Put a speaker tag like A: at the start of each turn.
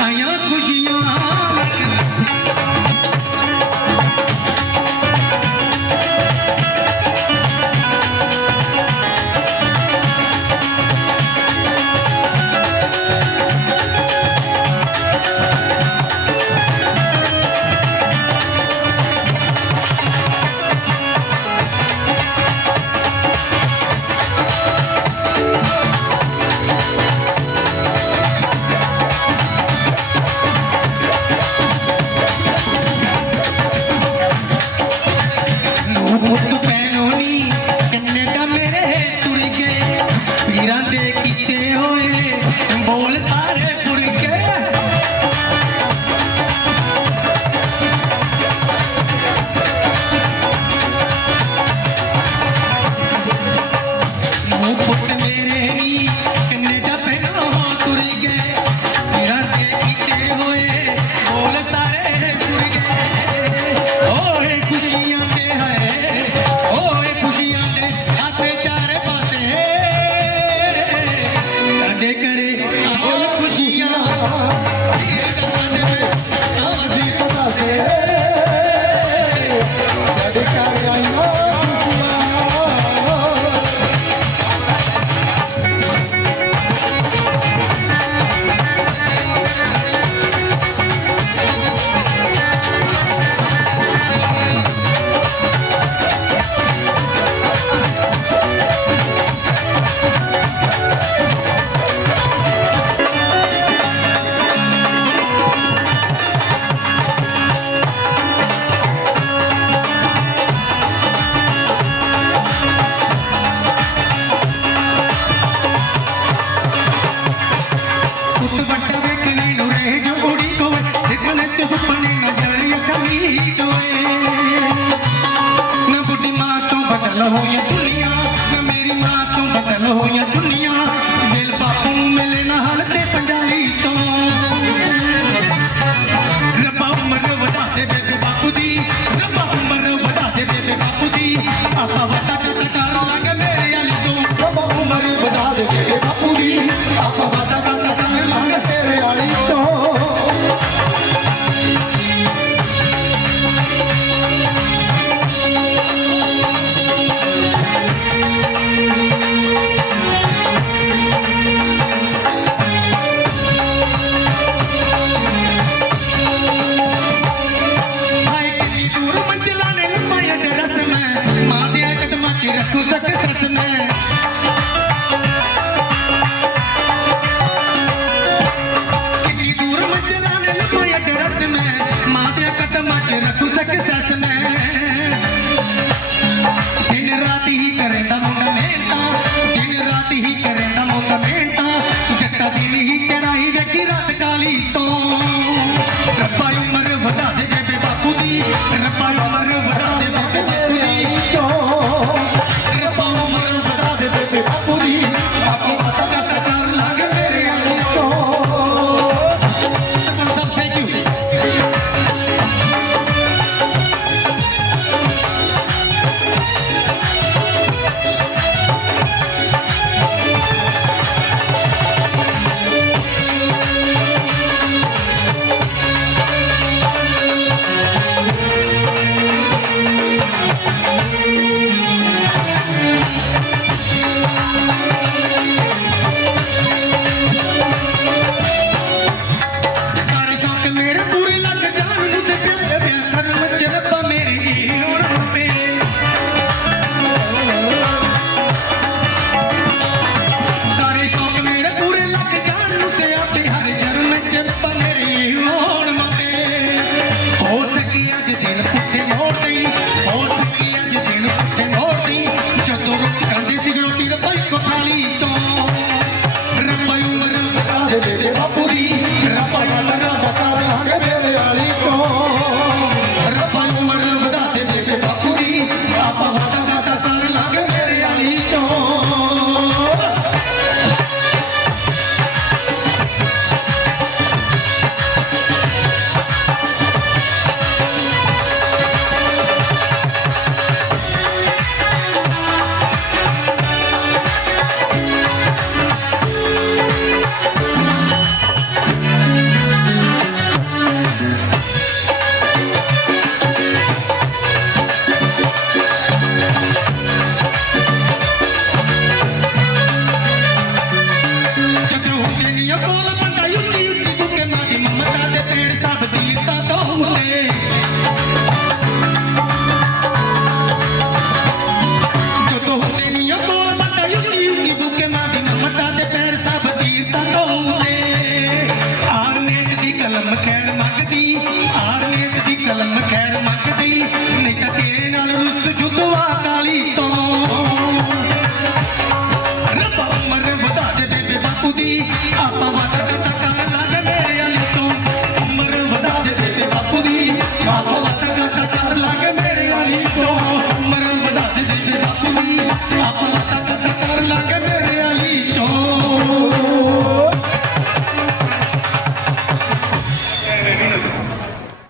A: Ayakujiya बदल हो दुनिया मेरी माँ तुम बदल हो या दुनिया